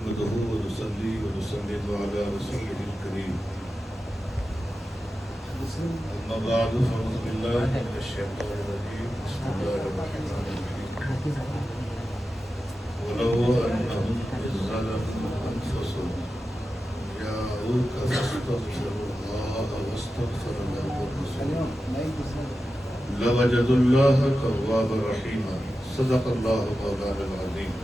نحمده ونصلي ونسلم على رسوله الكريم. أما بعد فأعوذ بالله من الشيطان الرجيم. بسم الله الرحمن الرحيم. ولو أنهم إذ ظلموا أنفسهم جاءوك فاستغفروا الله واستغفر لهم الرسول لوجدوا الله توابا رحيما. صدق الله مولانا العظيم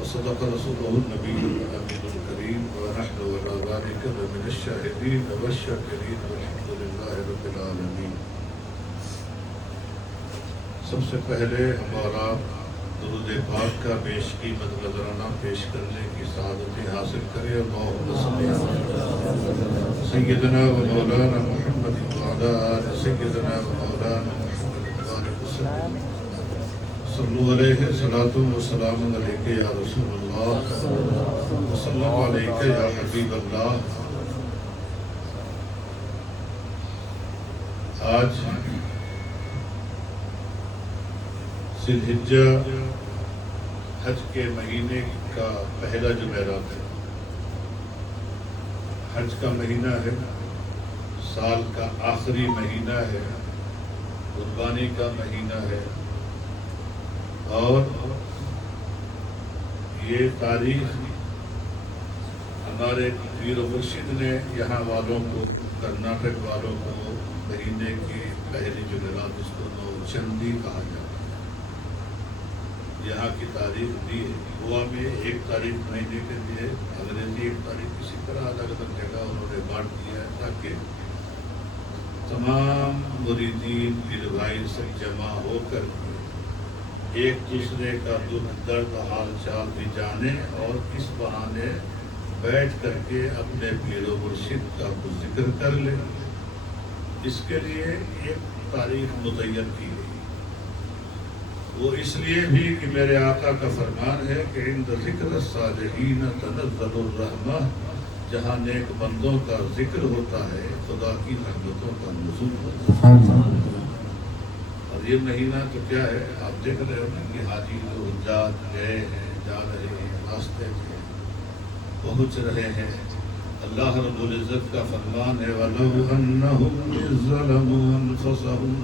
وصدق رسوله النبي الأمين الكريم ونحن على ذلك من الشاهدين والشاكرين والحمد لله رب العالمين. سب سے پہلے ہمارا درود پاک کا بیش قیمت نذرانہ پیش کرنے کی سعادت حاصل کرے. اللہم صلی علی سیدنا و مولانا محمد وعلی آل سیدنا و مولانا محمد وبارک وسلم. صلو علیہ صلاۃ و سلام علیک یا رسول اللہ وسلم علیک یا حبیب اللہ. آج ذی الحجہ حج کے مہینے کا پہلا جمعرات ہے. حج کا مہینہ ہے، سال کا آخری مہینہ ہے، قربانی کا مہینہ ہے، اور یہ تاریخ ہمارے پیر و مرشد نے یہاں والوں کو، کرناٹک والوں کو مہینے کی پہلی جمعرات، اس کو نو چندی کہا جاتا ہے، یہاں کی تاریخ دی ہے. گوا میں 1 تاریخ مہینے کے لیے، انگریزی 1 تاریخ، اسی طرح الگ الگ جگہ انہوں نے بانٹ دیا ہے تاکہ تمام مریدین پیر بھائی سب جمع ہو کر ایک دوسرے کا دکھ درد حال چال بھی جانے اور اس بہانے بیٹھ کر کے اپنے پیر و مرشد کا کچھ ذکر کر لیں. اس کے لیے ایک تاریخ متعین کی گئی. وہ اس لیے بھی کہ میرے آقا کا فرمان ہے کہ عند ذکر الصالحین تنزل الرحمہ، جہاں نیک بندوں کا ذکر ہوتا ہے خدا کی رحمتوں کا نزول ہوتا ہے. اور یہ مہینہ تو کیا ہے، آپ دیکھ رہے ہو کہ حاجی جو حجاج گئے ہیں، جا رہے ہیں، راستے میں پہنچ رہے ہیں. اللہ رب العزت کا فرمان ہے وَلَوْ أَنَّهُمْ إِذ ظَلَمُوا أَنفُسَهُمْ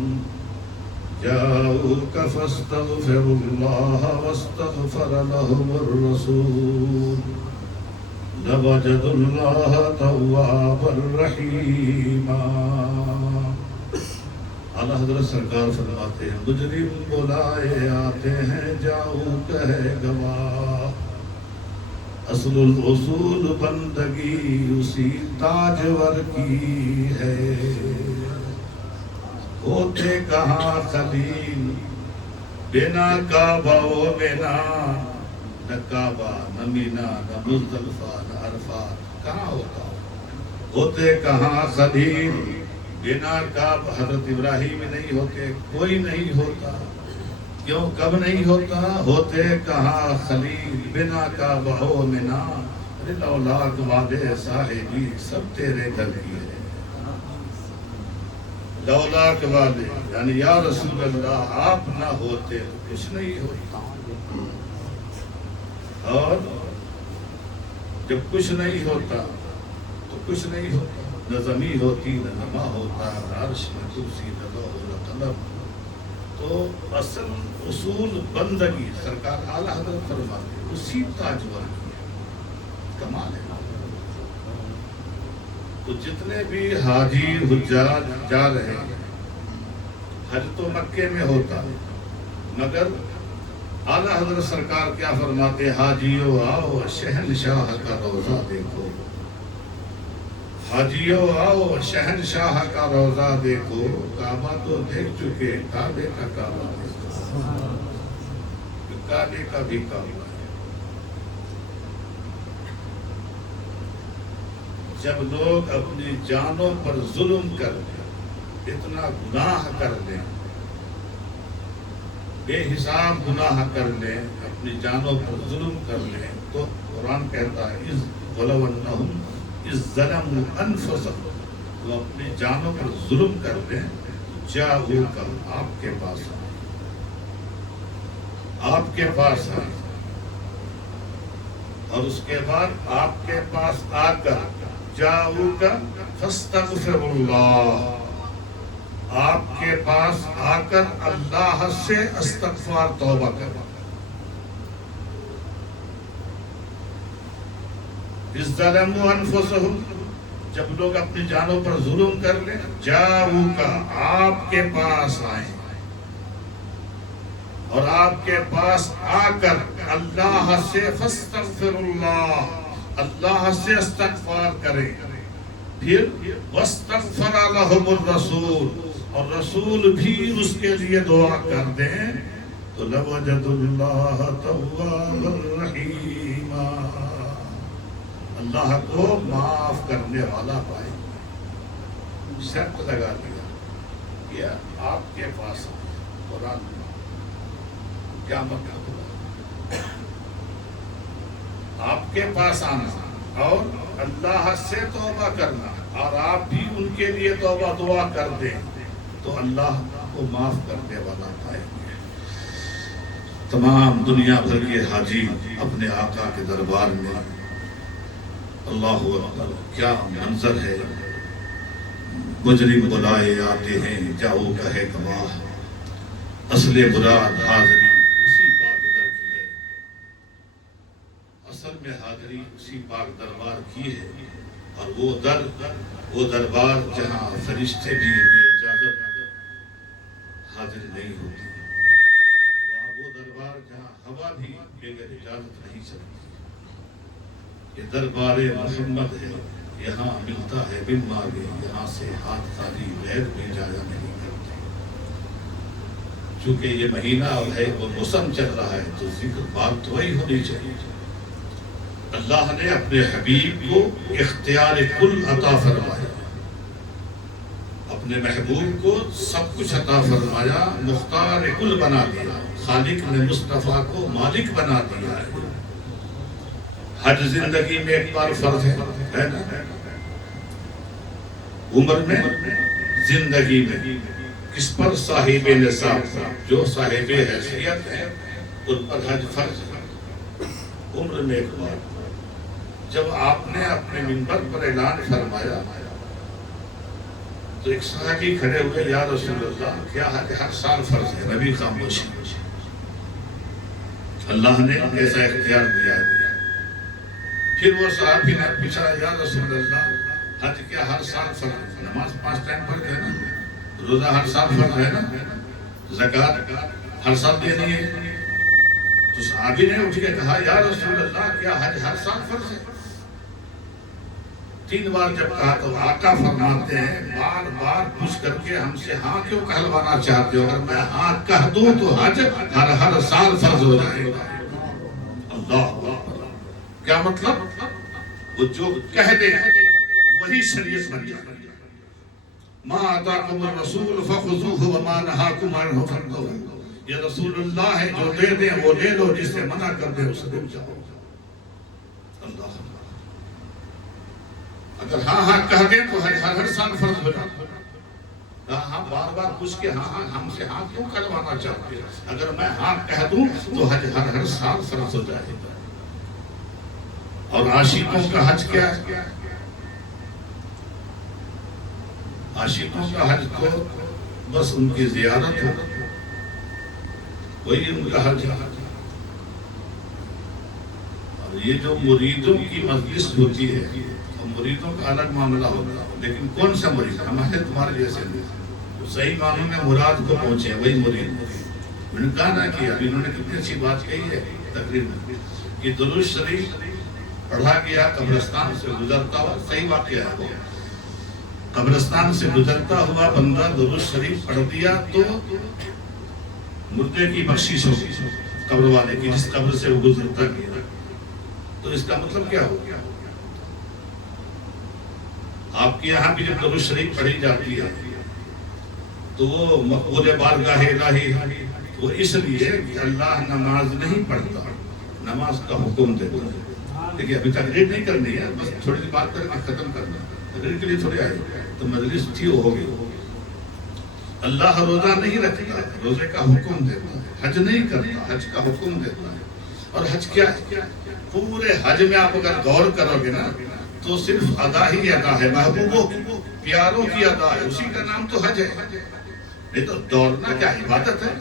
جَاءُوكَ فَاسْتَغْفِرُوا اللَّهَ وَاسْتَغْفَرَ لَهُمُ الرَّسُولُ لَوَجَدُوا اللَّهَ تَوَّابًا رَحِيمًا. اعلیٰ حضرت سرکار فرماتے ہیں مجرم بلائے آتے ہیں جاؤک ہے گواہ. اصل الاصول بندگی اسی تاجور کی ہے. ہوتے کہاں خلیل بنا کعبہ و مینا، نہ کعبہ نہ مینا نہ مزدلفہ نہ عرفات، کہاں ہوتا؟ ہوتے کہاں خلیل بنا کعبہ، حضرت ابراہیم نہیں ہوتے، کوئی نہیں ہوتا. کیوں، کب نہیں ہوتا؟ ہوتے کہاں خلیل بنا کعبہ و مینا، لولاک وعدے صاحبی سب تیرے گھر کی ہے. لولاک وعدے یعنی یا رسول اللہ آپ نہ ہوتے تو کچھ نہیں ہوتا. اور جب کچھ نہیں ہوتا تو کچھ نہیں ہوتا. نہ زمین ہوتی نہ نما ہوتا، نہ عرش نہ کرسی نہ لوح نہ قلم. تو اصل اصول بندگی سرکار اعلیٰ حضرت فرماتے اسی تاجور کی ہے. کمال ہے. تو جتنے بھی حاجی حجاج جا رہے ہیں، حج تو مکے میں ہوتا ہے، مگر اعلیٰ حضرت سرکار کیا فرماتے حاجیو آؤ شہنشاہ کا روضہ دیکھو. حاجیو آؤ شہنشاہ کا روضہ دیکھو. کعبہ تو دیکھ چکے، کعبے کا کعبہ دیکھو. کعبے کا بھی کعبہ ہے. جب لوگ اپنی جانوں پر ظلم کر لیں، اتنا گناہ کر لیں، بے حساب گناہ کر لیں، اپنی جانوں پر ظلم کر لیں، تو قرآن کہتا ہے اِذْ وَلَوْ أَنَّهُمْ اِذْ ظَلَمُوا أَنفُسَهُمْ، وہ اپنی جانوں پر ظلم کر لیں، جاءوک آپ کے پاس آئے، آپ کے پاس آئے اور اس کے بعد آپ کے پاس آ کر جاؤک فاستغفر اللہ، آپ کے پاس آ کر اللہ سے استغفار توبہ کرو۔ اذ ظلموا انفسہم، جب لوگ اپنی جانوں پر ظلم کر لیں، جاؤک آپ کے پاس آئیں اور آپ کے پاس آ کر اللہ سے فاستغفر اللہ، اللہ سے استغفار کریں، پھر واستغفر لهم الرسول، اور رسول بھی اس کے لیے دعا کر دیں تو لوجدوا اللہ توابا رحیما، اللہ کو معاف کرنے والا پائیں گے۔ شرط لگا دیا کہ آپ کے پاس قرآن کیا مطلب ہوا، آپ کے پاس آنا اور اللہ سے توبہ کرنا، اور آپ بھی ان کے لیے توبہ دعا کر دیں تو اللہ کو معاف کرنے والا پائیں گے۔ تمام دنیا بھر کے حاجی اپنے آقا کے دربار میں، اللہ اکبر کیا منظر ہے، مجرم بلائے آتے ہیں جاؤ کہے گواہ، اصل مراد حاضری اسی پاک در کی ہے، اصل میں حاضری اسی پاک دربار کی ہے، اور وہ دربار جہاں فرشتے بھی بے اجازت حاضر نہیں ہوتی، وہاں وہ دربار جہاں ہوا بھی بغیر اجازت نہیں چلتی، یہ دربار محمد ہے، یہاں ملتا ہے بن مانگے، یہاں سے ہاتھ خالی غیر میں جایا نہیں کرتے۔ چونکہ یہ مہینہ اب ہے، وہ موسم چل رہا ہے، تو ذکر بات تو وہی ہونی چاہیے۔ اللہ نے اپنے حبیب کو اختیار کل عطا فرمایا، اپنے محبوب کو سب کچھ عطا فرمایا، مختار کل بنا دیا، خالق نے مصطفیٰ کو مالک بنا دیا ہے۔ حج زندگی میں ایک بار فرض ہے نا، عمر میں، زندگی میں، کس پر؟ صاحب نصاب، جو صاحب حیثیت ہے ان پر حج فرض ہے، عمر میں ایک بار۔ جب آپ نے اپنے منبر پر اعلان فرمایا تو ایک صحابی کھڑے ہوئے، یا رسول اللہ کیا حج ہر سال فرض ہے؟ نبی خاموشی، اللہ نے ایسا اختیار دیا ہے۔ پھر وہ صحابی نے پوچھا، یا رسول اللہ حج کیا ہر سال فرض ہے؟ نماز 5 ٹائم فرض ہے نا، روزہ ہر سال فرض ہے نا، زکوٰۃ ہر سال دینی ہے؟ تو صحابی نے اٹھ کے کہا، یا رسول اللہ کیا حج ہر سال فرض ہے؟ 3 بار جب کہا تو آقا فرماتے ہیں، بار بار پوچھ کر کے ہم سے ہاں کیوں کہلوانا چاہتے ہو؟ اگر میں ہاں کہہ دوں تو حج ہر سال فرض ہو جائے گا۔ اللہ کیا مطلب؟ وہ جو کہہ دے وہی شریعت بن جائے۔ ما آتاکم الرسول فخذوہ وما نہاکم عنہ فانتہوا، یہ رسول اللہ ہے، جو دے دیں وہ لے لو، جس سے منع کر دیں اسے رک جاؤ۔ اللہ اگر ہاں کہہ دیں تو ہر سال فرض ہو جاتا، ہاں بار بار پوچھ کے ہاں ہم سے ہاں کیوں کروانا چاہتے ہیں؟ اگر میں ہاں کہہ دوں تو حج ہر سال فرض ہو جائے گا۔ اور عاشقوں کا حج کیا ہے؟ عاشقوں کا حج تو بس ان کی زیارت ہو، وہی ان کا حج ہے۔ اور یہ جو مریدوں کی مجلس ہوتی ہے، مریدوں کا الگ معاملہ ہوگا، لیکن کون سا مرید؟ ہمارے تمہارے جیسے نہیں، صحیح معنوں میں مراد کو پہنچے ہیں وہی مرید۔ میں نے کہا نا کہ ابھی انہوں نے کتنی اچھی بات کہی ہے تقریر میں کہ درود شریف پڑھا گیا قبرستان سے گزرتا ہوا، صحیح واقعہ ہے وہ، قبرستان سے گزرتا ہوا بندہ درود شریف پڑھ دیا تو مردے کی بخشش ہوگی قبر والے کی، جس قبر سے وہ گزرتا گیا۔ تو اس کا مطلب کیا ہو گیا؟ آپ کے یہاں بھی جب درود شریف پڑھی جاتی ہے تو وہ مقبول بارگاہ الہی، وہ اس لیے کہ اللہ نماز نہیں پڑھتا، نماز کا حکم دیتا ہے۔ لیکن ابھی تقریر نہیں کرنی ہے، بس تھوڑی سی بات کر کے ختم کرنا، تقریر کے لیے تھوڑے آئے تو مجلس تھی وہ ہوگی۔ اللہ روزہ نہیں رکھتا، روزے کا حکم دیتا ہے، حج نہیں کرتا، حج کا حکم دیتا ہے۔ اور حج کیا ہے؟ پورے حج میں آپ اگر غور کرو گے نا تو صرف ادا ہی ادا ہے، محبوبوں پیاروں کی ادا ہے، اسی کا نام تو حج ہے۔ نہیں تو دوڑنا کیا عبادت ہے؟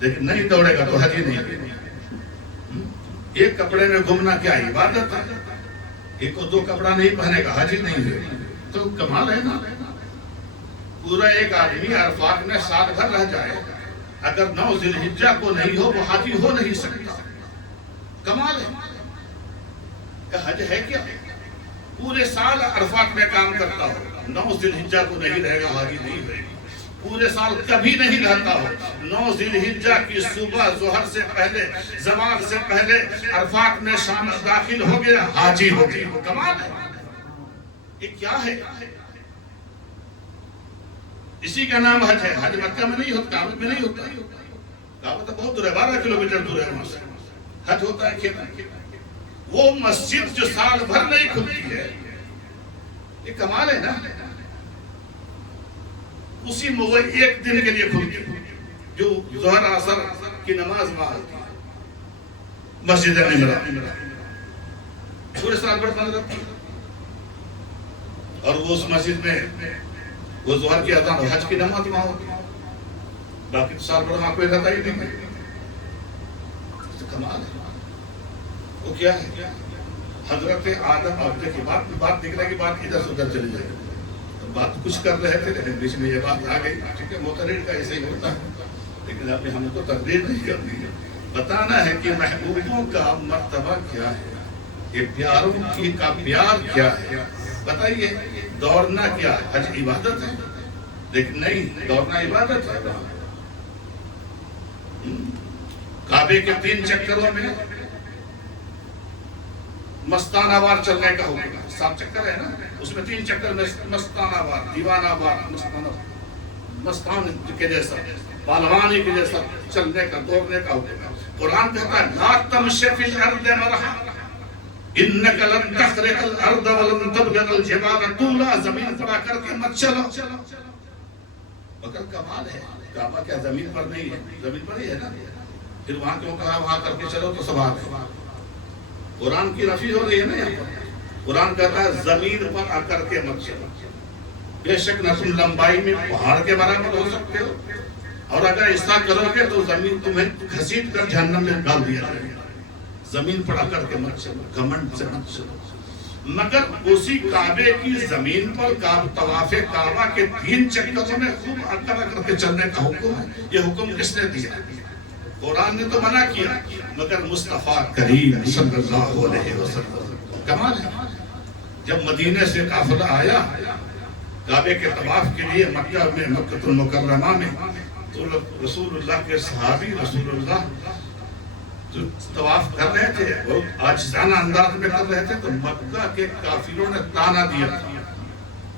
لیکن نہیں دوڑے گا تو حج ہی نہیں۔ ایک کپڑے میں گھومنا کیا عبادت ہے؟ ایک کو دو کپڑا نہیں پہنے گا حج ہی نہیں ہے، تو کمال ہے نا۔ پورا ایک آدمی عرفات میں سال بھر رہ جائے، اگر 9 ذی الحجہ کو نہیں ہو وہ حاجی ہو نہیں سکتا۔ کمال ہے کہ حج ہے کیا؟ پورے سال عرفات میں کام کرتا ہو، 9 ذی الحجہ کو نہیں رہے گا حاجی نہیں ہوئے گا۔ پورے سال کبھی نہیں رہتا ہو، 9 ذی الحجہ کی صبح ظہر سے پہلے، زوال سے پہلے عرفات میں شام داخل ہو گیا، حاجی ہو گیا۔ کمال ہے، یہ کیا ہے؟ اسی کا نام حج ہے۔ حج مکہ میں نہیں ہوتا، کعبہ میں نہیں ہوتا۔ کعبہ تو بہت دور ہے، 12 کلومیٹر دور ہے وہاں سے۔ حج ہوتا ہے کھیت میں۔ وہ مسجد جو سال بھر نہیں کھلتی ہے، یہ کمال ہے نا۔ اسی وہ ایک دن کے لیے کھلتی ہے جو ظہر عصر کی نماز وہاں ہوتی ہے، مسجد عمرہ۔ پورے سال بھر بند رہتی ہے، اور وہ اس مسجد میں وہ ظہر کی اذان اور حج کی نماز وہاں ہوتی ہے، باقی سال بھر وہاں کوئی رہتا ہی نہیں۔ کمال ہے۔ وہ کیا ہے؟ حضرت آدم، اب دیکھیں بات نکلے گی، بات ادھر سے ادھر چلی جائے گی۔ بات کچھ کر رہے تھے لیکن بیچ میں یہ بات آ گئی، ٹھیک ہے، متحرر کا ایسے ہی ہوتا ہے، لیکن ابھی ہم کو تقریر نہیں کرنی ہے، بتانا ہے کہ محبوبوں کا مرتبہ کیا ہے، یہ پیاروں کی کا پیار کیا ہے۔ بتائیے دوڑنا کیا ہے؟ حج عبادت ہے، لیکن نہیں، دوڑنا عبادت ہے۔ کعبے کے 3 چکروں میں مستانہ وار چلنے کا ہوگا، 7 چکر ہے نا، اس میں 3 چکر میں مستانہ وار، دیوانہ وار، مستان کے جیسا، پہلوانی کے جیسا چلنے کا، دوڑنے کا ہوگا۔ قرآن کہتا ہے لا تمشِ فی الارض مرحا انک لن تخرق الارض ولن تبلغ الجبال طولا، زمین پر آ کر کے مت چلو۔ مگر کمال ہے، کعبہ کیا زمین پر نہیں ہے؟ زمین پر ہی ہے نا، پھر وہاں کیوں کہا وہاں کر کے چلو؟ تو سوال ہے، قرآن کی نفی ہو رہی ہے نا یہاں پر۔ قرآن کہتا ہے زمین پر آ کر کے مت چلو۔ بے شک نہ تم لمبائی میں پہاڑ کے برابر ہو سکتے ہو، اور اگر ایسا کرو گے تو زمین تمہیں گھسیٹ کر جہنم میں ڈال دیا جائے گا۔ زمین پر آ کر کے مت چلو، گھمنڈ سے مت چلو۔ مگر اسی کعبے کی زمین پر طواف کعبہ کے 3 چکروں میں خوب آ کر کے چلنے کا حکم ہے۔ یہ حکم کس نے دیا؟ قرآن نے تو منع کیا، مگر مصطفیٰ کریم صلی اللہ علیہ وسلم۔ کمال ہے۔ جب مدینے سے قافلہ آیا کعبے کے طواف کے لیے مکہ میں، مکہ المکرمہ میں، تو رسول اللہ کے صحابی رسول اللہ جو طواف کر رہے تھے وہ عاجزانہ انداز میں کر رہے تھے، تو مکہ کے کافروں نے تانا دیا تھا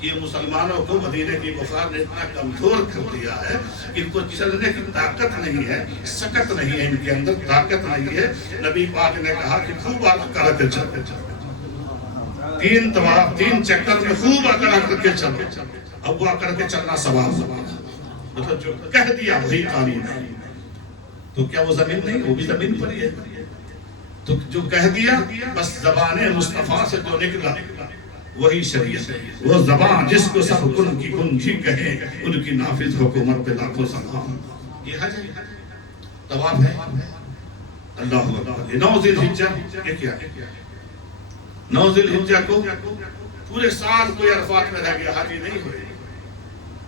کہ مسلمانوں کو مدینے کی بخار نے اتنا کمزور کر دیا ہے کہ ان کو چلنے کی طاقت نہیں ہے، سکت نہیں ہے، ان کے اندر طاقت نہیں ہے۔ نبی پاک نے کہا کہ خوب آ کر کے چلو، 3 طواف 3 چکر میں خوب آ کر کے چلو۔ اب وہ آ کر کے چلنا ثواب، مطلب جو کہہ دیا وہی قانون ہے۔ تو کیا وہ زمین نہیں؟ وہ بھی زمین پر ہی ہے۔ تو جو کہہ دیا بس زبان مصطفیٰ سے جو نکلا وہی شریعت ہے۔ وہ زبان جس کو سب کن کی کنجی کہیں، ان کی نافذ حکومت پہ لاکھوں سلام۔ یہ حج ہے، طواف ہے۔ اللہ اکبر۔ 9 ذی الحجہ یہ کیا ہے؟ 9 ذی الحجہ کو پورے سال کوئی عرفات میں رہ گیا حاجی نہیں ہوئے،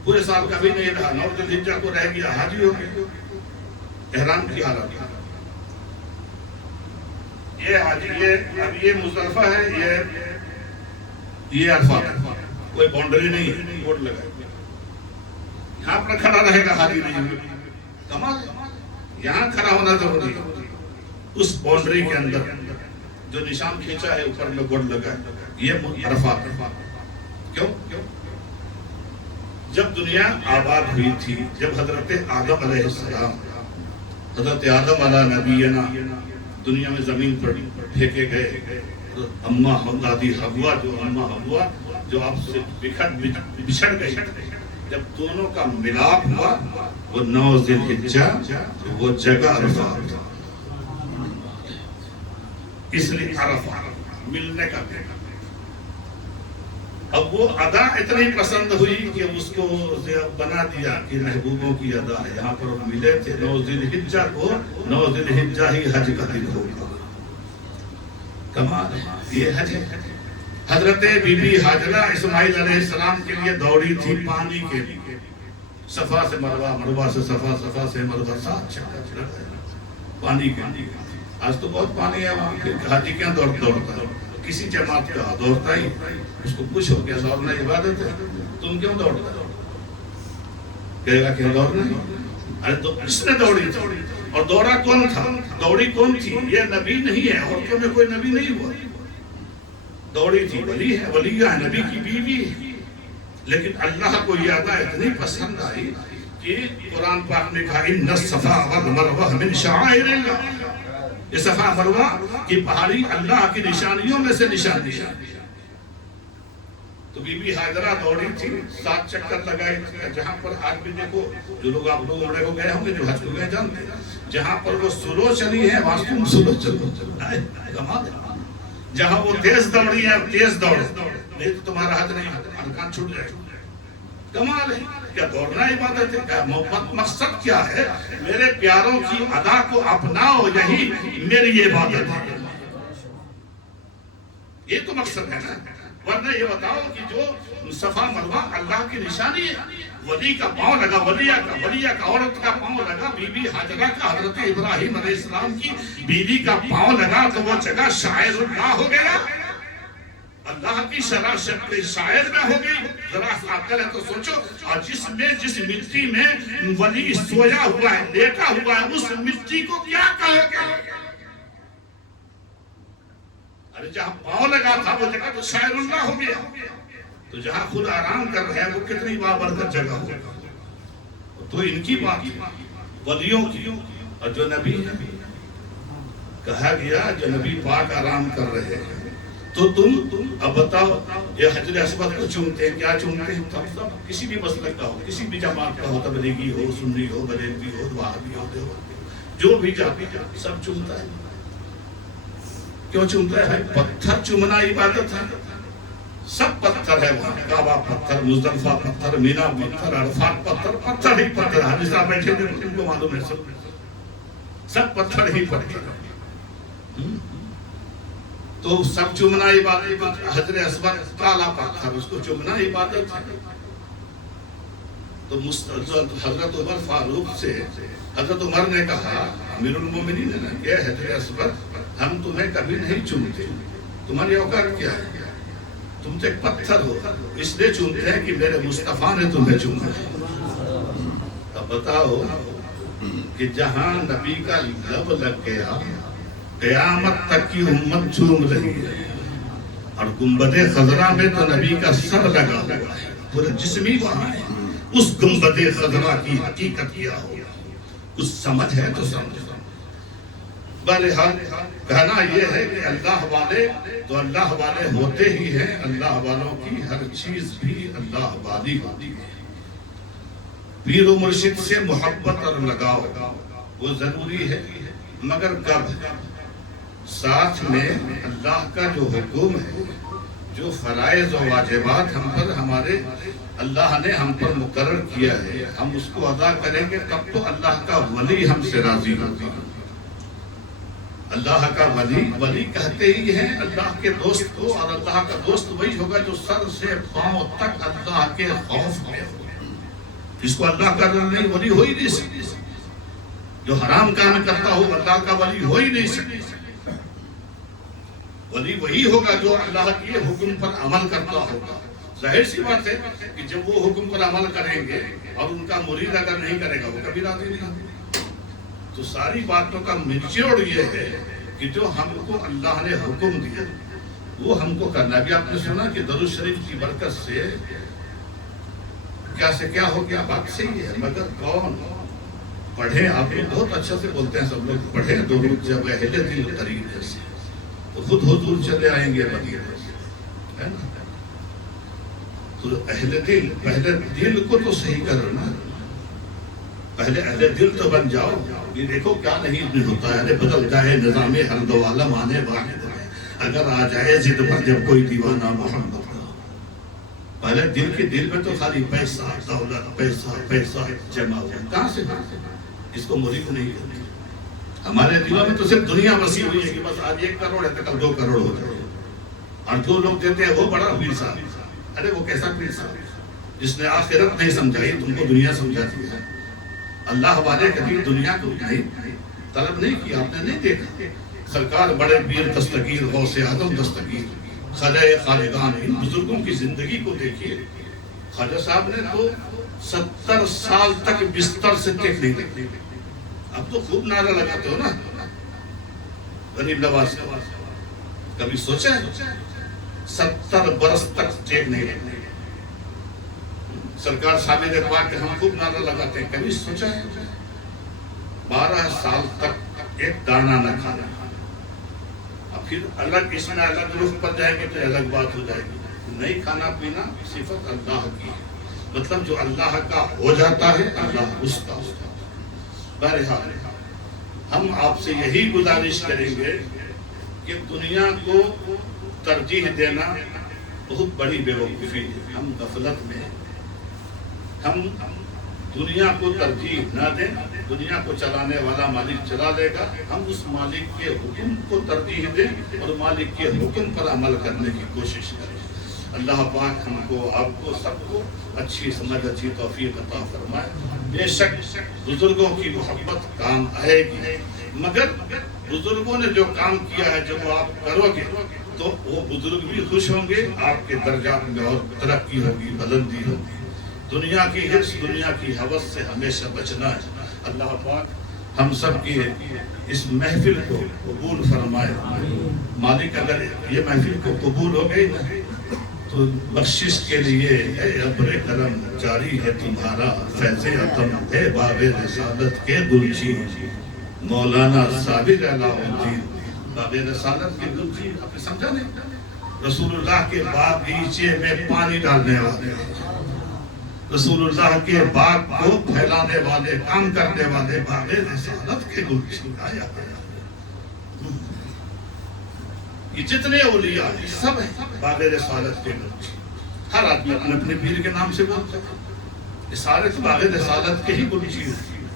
پورے سال کبھی نہیں رہا، 9 ذی الحجہ کو رہ گیا حاجی ہو گیا، احرام کی حالت۔ یہ حاجی، اب یہ مزدلفہ ہے، یہ عرفات ہے، کوئی باؤنڈری نہیں ہے، بورڈ لگا یہاں پر کھڑا رہے گا حاجی نہیں ہوگا۔ کمال، یہاں کھڑا ہونا ضروری ہے، اس باؤنڈری کے اندر جو نشان کھینچا ہے اوپر میں بورڈ لگا ہے، یہ عرفات ہے۔ کیوں؟ جب دنیا آباد ہوئی تھی، جب حضرت آدم علیہ السلام، حضرت آدم علیہ نبینا دنیا میں زمین پر پھینکے گئے، دادی حوا جو آپ سے بچھڑ گئی، جب دونوں کا ملاپ ہوا وہ 9 ذی الحجہ وہ جگہ عرفات، اس لیے عرفہ ملنے کا دن۔ اب وہ ادا اتنی پسند ہوئی کہ اس کو بنا دیا کہ محبوبوں کی ادا ہے۔ یہاں پر ملے تھے 9 ذی الحجہ کو، 9 ذی الحجہ ہی حج کا دن ہوگا۔ کمال ہے، یہ حج ہے۔ حضرت بی بی ہاجرہ اسماعیل علیہ السلام کے لیے دوڑی تھی پانی کے لیے، صفا سے مروہ، مروہ سے صفا، صفا سے مروہ، 7 چکر پانی کے لیے۔ آج تو بہت پانی ہے وہاں، پھر حاجی کیا دوڑتا ہے؟ کسی جماعت کا دوڑتا ہی، اس کو پوچھو کہ دوڑنا عبادت ہے، تم کیوں دوڑتا ہے؟ کہے گا کہ دوڑنا ہے۔ ارے تو اس نے دوڑی تھی، اور دوڑا کون تھا؟ دوڑی کون تھی؟ یہ نبی نہیں ہے، عورتوں میں کوئی نبی نہیں ہوا۔ دوڑی تھی ولی ہے، ولیہ ہے، نبی کی بیوی ہے، لیکن اللہ کو یہ ادا اتنی پسند آئی کہ قرآن پاک نے کہا ان الصفا والمروہ من شعائر اللہ، یہ صفا مروہ کی پہاڑی اللہ کی نشانیوں میں سے نشانی ہے۔ تو بی بی ہاجرہ دوڑی تھی، 7 چکر لگائی تھی۔ جہاں پر آج بھی دیکھو، جو لوگ آپ لوگ عمرے کو گئے ہوں گے، جو حج کو گئے جانتے ہیں، جہاں پر وہ سلو چلی ہے وہاں تم سلو چلو، کمال ہے۔ جہاں وہ تیز دوڑی ہے تیز دوڑ، نہیں تو تمہارا حج نہیں، ارکان چھوٹ جائے۔ کمال ہے، کیا دوڑنا عبادت ہے؟ کیا محبت؟ مقصد کیا ہے؟ میرے پیاروں کی ادا کو اپناؤ، یہی میری عبادت ہے۔ یہ تو مقصد ہے نا، ورنہ یہ بتاؤ کہ جو صفا مروہ اللہ کی نشانی ہے، ولی کا پاؤں لگا، ولیہ کا عورت کا پاؤں لگا، بی بی ہاجرہ کا حضرت ابراہیم علیہ السلام کی بیوی کا پاؤں لگا، تو وہ جگہ شاعر اللہ ہو گیا، اللہ کی شراشت کے شاعر میں ہو گئی۔ ذرا عقل ہے تو سوچو، اور جس مٹی میں ولی سویا ہوا ہے، لیٹا ہوا ہے، اس مٹی کو کیا کہے گا؟ ارے جہاں پاؤں لگا تھا وہ جگہ تو شاعر اللہ ہو گیا، تو جہاں خود آرام کر رہے ہیں وہ کتنی بابرکت جگہ ہوگا۔ تو ان کی بات ولیوں کی، اور جو نبی کہا گیا جو نبی پاک آرام کر رہے ہیں، تو تم اب بتاؤ، یہ حجر اسود کو چومتے ہیں، کیا چومتے ہیں؟ تب کسی بھی مسلک کا ہو، کسی بھی جماعت کا ہو، تبلیغی ہو، سنی ہو، بریلوی ہو، وہابی ہو، جو بھی جاتی سب چومتا ہے۔ کیوں چومتا ہے بھائی؟ پتھر چومنا عبادت ہے، سب پتھر ہے وہاں، کعبہ پتھر، مزدلفہ پتھر، مینا پتھر، عرفات پتھر، پتھر ہی پتھر۔ حاجی صاحب بیٹھے تھے، ان کو معلوم ہے سب پتھر ہی پتھر۔ تو سب چومنا عبادت، حجر اسود کالا پتھر، اس کو چومنا عبادت ہے۔ تو حضرت عمر فاروق سے حضرت عمر نے کہا، امیر المومنین نے کہ حجر اسود ہم تمہیں کبھی نہیں چومتے، تمہاری اوقات کیا ہے؟ تم تو ایک پتھر ہو، اس لیے چومتے ہیں کہ میرے مصطفیٰ نے تمہیں چوما ہے۔ اب بتاؤ کہ جہاں نبی کا لب لگ گیا، قیامت تک کی امت چوم رہی ہے، اور گنبد خضرا میں تو نبی کا سر لگا ہوا ہے، پورے جسمی وہاں ہے۔ اس گنبد خضرا کی حقیقت کیا ہو، کچھ سمجھ ہے تو سمجھ۔ بہرحال کہنا یہ ہے کہ اللہ والے تو اللہ والے ہوتے ہی ہیں، اللہ والوں کی ہر چیز بھی اللہ والی ہوتی ہے۔ پیر و مرشد سے محبت اور لگاؤ وہ ضروری ہے، مگر کب؟ ساتھ میں اللہ کا جو حکم ہے، جو فرائض و واجبات ہم پر ہمارے اللہ نے ہم پر مقرر کیا ہے، ہم اس کو ادا کریں گے، تب تو اللہ کا ولی ہم سے راضی ہوتا ہے۔ اللہ کا ولی کہتے ہی ہیں اللہ کے دوست کو، اور اللہ کا دوست وہی ہوگا جو سر سے پاؤں تک اللہ کے خوف میں ہو۔ جس کو اللہ کا نہیں ولی ہو ہی نہیں سکتی، جو حرام کام کرتا ہو اللہ کا ولی ہو ہی نہیں سکتی۔ ولی وہی ہوگا جو اللہ کے حکم پر عمل کرتا ہوگا۔ ظاہر سی بات ہے کہ جب وہ حکم پر عمل کریں گے اور ان کا مرید اگر نہیں کرے گا وہ کبھی راضی نہیں ہوگا۔ تو ساری باتوں کا نچوڑ یہ ہے کہ جو ہم کو اللہ نے حکم دیا وہ ہم کو کرنا ہے۔ ابھی آپ نے سنا کہ درود شریف کی برکت سے کیا ہو گیا، بات صحیح ہے، مگر کون پڑھیں؟ آپ لوگ بہت اچھا سے بولتے ہیں، سب لوگ پڑھیں درود جب اہل دل طریقے سے، تو خود حضور چلے آئیں گے مدینے سے، ہے نا؟ تو اہل دل، پہلے دل کو تو صحیح کرنا، پہلے اہل دل تو بن جاؤ۔ یہ دیکھو کیا نہیں ہوتا ہے. ارے بدل جائے نظام ہر دو عالم آنے واحد ہے. اگر آ جائے ضد پر جب کوئی دیوانہ محمد کا. پہلے دل میں تو خالی پیسہ دولت پیسہ پیسہ جمع ہو جائے. کہاں سے اس کو ملک نہیں کرتے. ہمارے دلوں میں تو صرف دنیا وسیع ہوئی ہے کہ بس آج 1 کروڑ ہے تو کل 2 کروڑ ہو جائے. اور جو لوگ دیتے ہیں وہ بڑا پیر صاحب. ارے وہ کیسا پیر صاحب جس نے آخرت نہیں سمجھائی تم کو دنیا سمجھاتی ہے. اللہ والے کبھی دنیا کو نہیں طلب نہیں کیا. آپ نے نہیں دیکھا سرکار بڑے پیر دستگیر غوث اعظم دستگیر خواجہ خواجگان ان بزرگوں کی زندگی کو دیکھیے. خواجہ صاحب نے تو 70 سال تک بستر سے ٹیک نہیں لگتی. اب تو خوب نعرہ لگاتے ہو نا غریب نواز کا. کبھی سوچا ہے 70 برس تک ٹیک نہیں لگتی. سرکار ثابت اقبال کے ہم خوب نعرہ لگاتے ہیں. کبھی سوچا ہے 12 سال تک ایک دانہ نہ کھانا. اب پھر الگ اس میں الگ رخ پر جائیں گے تو الگ بات ہو جائے گی. نہیں کھانا پینا صفت اللہ کی, مطلب جو اللہ کا ہو جاتا ہے اللہ اس کا ہوتا ہے. بہرحال ہم آپ سے یہی گزارش کریں گے کہ دنیا کو ترجیح دینا بہت بڑی بے وقوفی ہے. ہم غفلت میں ہم دنیا کو ترجیح نہ دیں. دنیا کو چلانے والا مالک چلا لے گا. ہم اس مالک کے حکم کو ترجیح دیں اور مالک کے حکم پر عمل کرنے کی کوشش کریں. اللہ پاک ہم کو آپ کو سب کو اچھی سمجھ اچھی توفیق عطا فرمائے. بے شک بزرگوں کی محبت کام آئے گی, مگر بزرگوں نے جو کام کیا ہے جب آپ کرو گے تو وہ بزرگ بھی خوش ہوں گے. آپ کے درجات میں اور ترقی ہوگی, بلندی ہوگی. دنیا کی حرص دنیا کی حوث سے ہمیشہ بچنا ہے. اللہ پاک ہم سب کی اس محفل کو قبول فرمائے. مالک اگر یہ محفل کو قبول ہو گئی تو بخشش کے لیے اے ابر کرم جاری ہے تمہارا. فیض عطم ہے باب رسالت کے گلچی مولانا صابر علاء الدین. باب رسالت کے گلچی آپ نے سمجھا نہیں؟ رسول اللہ کے باغیچے میں پانی ڈالنے والے, رسول اللہ کے باغ کو پھیلانے والے, کام کرنے والے باب رسالت کے گلچی. آیا یہ جتنے اولیاء ہیں سب ہیں باب رسالت کے گلچی. ہر آدمی اپنے اپنے پیر کے نام سے بولتا ہے. یہ سارے تو باب رسالت کے ہی گلچی ہیں.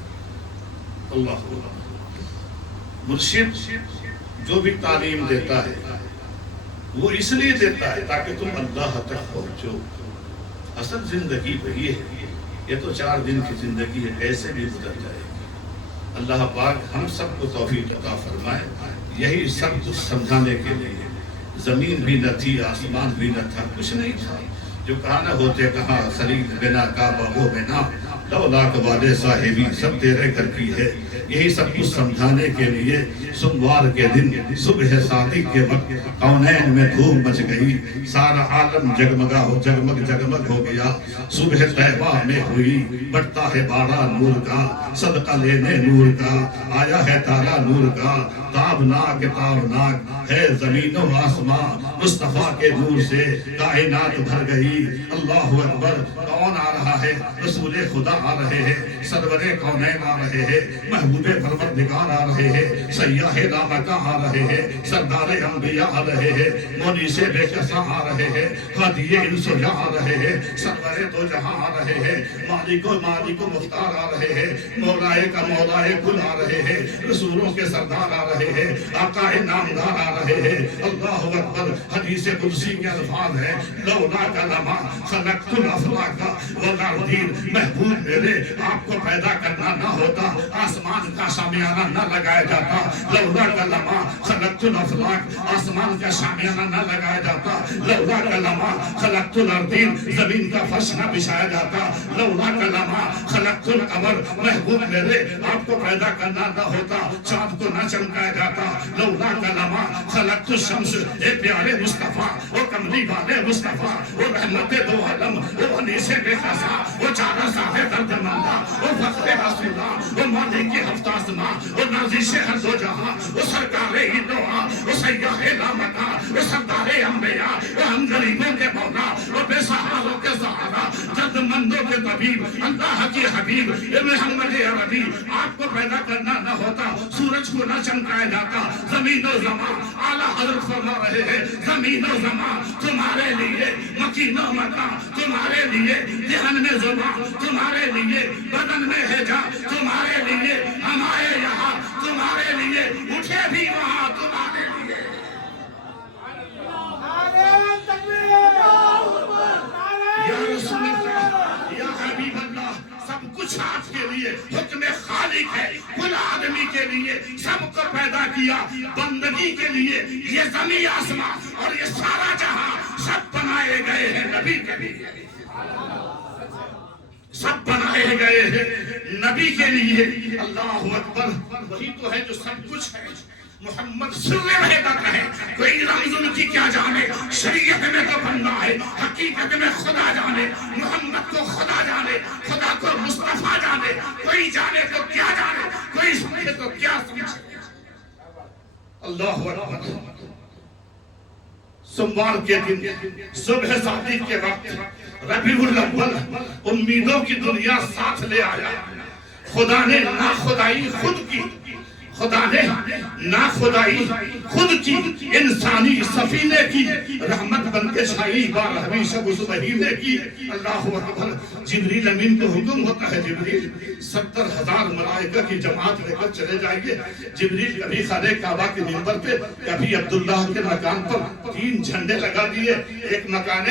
اللہ مرشد جو بھی تعلیم دیتا ہے وہ اس لیے دیتا ہے تاکہ تم اللہ تک پہنچو. اصل زندگی وہی ہے. یہ تو 4 دن کی زندگی ہے, ایسے بھی گزر جائے گی. اللہ پاک ہم سب کو توفیق عطا فرمائے. یہی سب کچھ سمجھانے کے لیے زمین بھی نہ تھی آسمان بھی نہ تھا, کچھ نہیں تھا. جو کہا نہ ہوتے کہاں خلیل بنا کعبہ ہو بنا لولا والے صاحبی سب تیرے گھر کی ہے. یہی سب کچھ سمجھانے کے لیے سوموار کے دن صبح صادق کے وقت کونین میں دھوم مچ گئی. سارا عالم جگمگا ہو جگمگ جگمگ ہو گیا. صبح طیبہ میں ہوئی بڑھتا ہے بارہ نور کا, صدقہ لینے نور کا آیا ہے تارا نور کا. تابناک تابناک ہے زمین و آسمان مصطفیٰ کے نور سے کائنات بھر گئی. اللہ اکبر. کون آ رہا ہے؟ رسول خدا آ رہے ہیں, سرور کونین آ رہے ہیں, محبوب پروردگار آ رہے ہیں, سیاح لامکہ آ رہے ہیں, سردار انبیاء آ رہے ہیں, مونس بے کساں آ رہے ہیں, ہادی انس و جاں آ رہے ہیں, سرور دو جہاں آ رہے ہیں, مالک و مختار آ رہے ہیں, مولائے کا مولائے کل آ رہے ہیں, رسولوں کے سردار آ رہے ہیں, آقا نامدار آ رہے ہیں. اللہ اکبر. حدیث قدسی کے الفاظ ہیں لولاک لما خلقت الافلاک والارضین. محبوب میرے آپ کو پیدا کرنا نہ ہوتا آسمان کا شامیانہ نہ لگایا جاتا. لولاک لما خلقت الافلاک آسمان کا شامیانہ نہ لگایا جاتا. لولاک لما خلقت الارضین زمین کا فرش نہ بچھایا جاتا. لولاک لما خلقت القمر محبوب میرے آپ کو پیدا کرنا نہ ہوتا چاند کو نہ چمکایا جاتا. لولاک لما خلقت الشمس اے پیارے مصطفیٰ وہ کملی والے مصطفیٰ وہ رحمت دو عالم وہ انیس بے قصا وہ چارہ صاحب درد مندہ وہ فخر رسولہ وہ مالک ہفتہ آسماں وہ نازش ہر دو جہاں وہ سرکار نوح وہ سیاح لامکہ وہ سردار انبیاء وہ ہم غریبوں کے مولا وہ بے سہاروں کے سہارا درد مندوں کے طبیب اللہ کی حبیب محمد عربی. آپ کو پیدا کرنا نہ نہ ہوتا, سورج کو نہ چمکایا جاتا. زمین و زمان اعلیٰ حضرت فرما رہے ہیں, زمین و زمان تمہارے لیے, مکین و مکان تمہارے لیے, ذہن میں زبان تمہارے لیے, بدن میں ہے جان تمہارے لیے, ہم آئے یہاں تمہارے لیے, اٹھے بھی وہاں تمہارے لیے. یا رسول اللہ, یا حبیب اللہ, سب کچھ آپ کے لیے, حکم خالق ہے کل آدمی کے لیے, سب کو پیدا کیا بندگی کے لیے. یہ زمین آسمان اور یہ سارا جہاں سب بنائے گئے ہیں نبی کے لیے, سب بنائے گئے ہیں نبی کے لیے. اللہ اکبر, وہی تو ہے جو سب کچھ ہے. محمد سر حقیقت ہے, کوئی رمز ان کی کیا جانے, شریعت میں تو بندہ ہے, حقیقت میں خدا جانے. محمد کو خدا جانے, خدا کو مصطفیٰ جانے, کوئی جانے تو کیا جانے, کوئی سمجھے تو کیا سمجھے. اللہ اکبر. سوموار کے دن صبح صادق کے وقت ربیع الاول امیدوں کی دنیا ساتھ لے آیا. خدا نے ناخدائی خود کی, خدا نے ناخدائی خود کی, انسانی سفینے کی رحمت بن کے چھائی 12ویں شب اس مہینے کی. اللہ اکبر. جبریل امین کو حکم ہوتا ہے, جبریل 70,000 ملائکہ کی جماعت لے کر چلے جائیے. جبریل کبھی خانہ کعبہ کے منبر پہ, کبھی عبداللہ کے مکان پر 3 جھنڈے لگا دیے. ایک مکان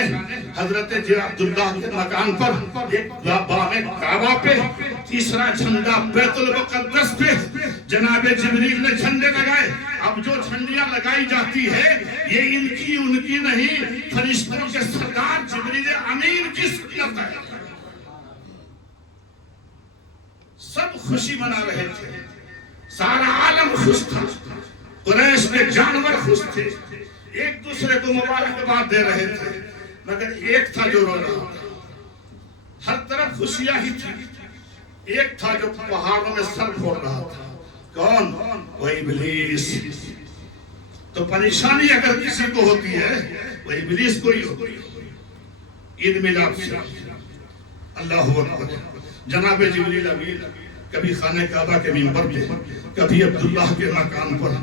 حضرت عبداللہ کے مکان پر, ایک بام کعبہ پہ, تیسرا جھنڈا بیت المقدس پہ جناب جبریل نے جھنڈے لگائے. اب جو جھنڈیاں لگائی جاتی ہے یہ ان کی نہیں, فرشتوں کے سردار جبریل امین کی سنت ہے. سب خوشی منا رہے تھے, سارا عالم خوش تھا, قریش کے جانور خوش تھے, ایک دوسرے کو مبارکباد دے رہے تھے, مگر ایک تھا جو رو رہا تھا. ہر طرف خوشیاں ہی تھی, ایک تھا جو پہاڑوں میں سر پھوڑ رہا تھا. کون؟ وہ ابلیس. تو پریشانی اگر کسی کو ہوتی ہے وہ ابلیس کو ہی ہوتی ہے. عید میلاد سے اللہ اکبر. جناب جبریل امین کبھی خانہ کعبہ کے منبر پہ, کبھی عبداللہ کے مکان پر.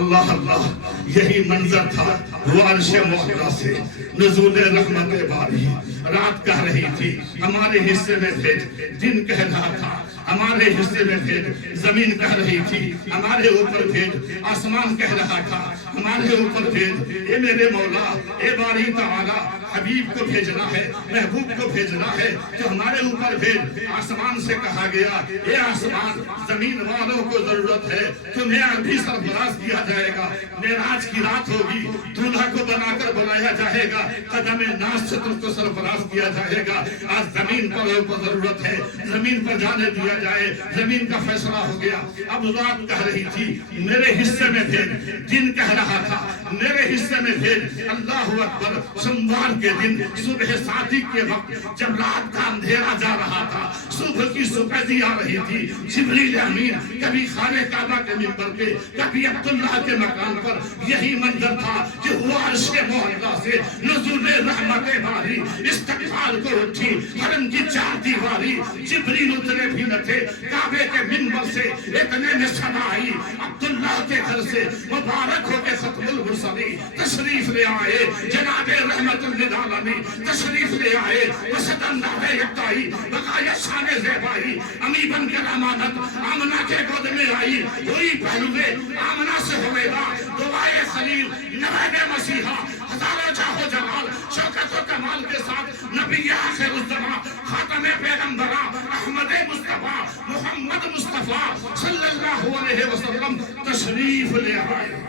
اللہ اللہ, یہی منظر تھا. وہ عرش معلا سے نزول رحمت باری, رات کہہ رہی تھی ہمارے حصے میں بھیج, دن کہہ رہا تھا ہمارے حصے میں بھیج, زمین کہہ رہی تھی ہمارے اوپر بھیج, آسمان کہہ رہا تھا ہمارے اوپر بھیج. اے میرے مولا, اے باری تعالی, حبیب کو بھیجنا ہے, محبوب کو بھیجنا ہے تو ہمارے اوپر بھیج. آسمان سے کہا گیا, اے آسمان, زمین والوں کو ضرورت ہے, تمہیں ابھی سرفراز کیا جائے گا. معراج کی رات ہوگی, دولہا کو بنا کر بلایا جائے گا, قدم ناز سے تم کو سرفراز کیا جائے گا. آج زمین والوں کو ضرورت ہے, زمین پر جانے دیا جائے. زمین کا فیصلہ ہو گیا. اب رات کہہ رہی تھی میرے حصے میں بھیج, دن کہہ رہا تھا میرے حصے میں بھیج. اللہ اکبر. سوموار کے دن صبح صادق کے وقت جب رات کا اندھیرا جا رہا تھا, صبح کی سپیدی آ رہی تھی, جبریل امین کبھی خانہ کعبہ کے منبر پہ, کبھی عبداللہ کے مکان پر. یہی منظر تھا کہ ہوا عرش معلا سے نزول رحمت باری, استقبال کو اٹھی حرم کی 4 دیواری. جبریل اترے بھی نہ تھے کعبے کے منبر سے, اتنے میں صدا آئی عبداللہ کے گھر سے, مبارک ہو کے ختم المرسلین تشریف لے آئے. جناب رحمت للعالمین تشریف لے آئے. وسط انداز یکتائی بقایا شان زیبائی, امی بن کے امانت آمنہ کے گود میں آئی. ہوئی پہلوے آمنہ سے ہوئے گا دعائے خلیل نوید مسیحا, ہزاروں جاہو جلال شوکت و کمال کے ساتھ نبی آخر الزمان خاتم پیغمبراں احمد مصطفیٰ محمد مصطفیٰ صلی اللہ علیہ وسلم تشریف لے آئے.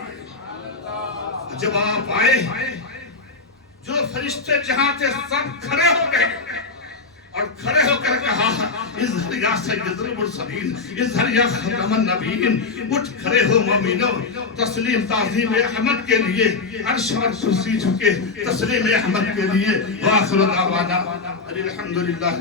جب آپ آئے, جو فرشتے جہاں تھے سب کھڑے ہو گئے اور کھڑے ہو کر کہا اظہر یا سید المرسلین, اظہر یا ختم النبیین. اٹھ کھڑے ہو مومنو, تسلیم تعظیم احمد کے لیے, عرش اور کرسی جھکے تسلیم احمد کے لیے. وآخر دعوانا الحمدللہ.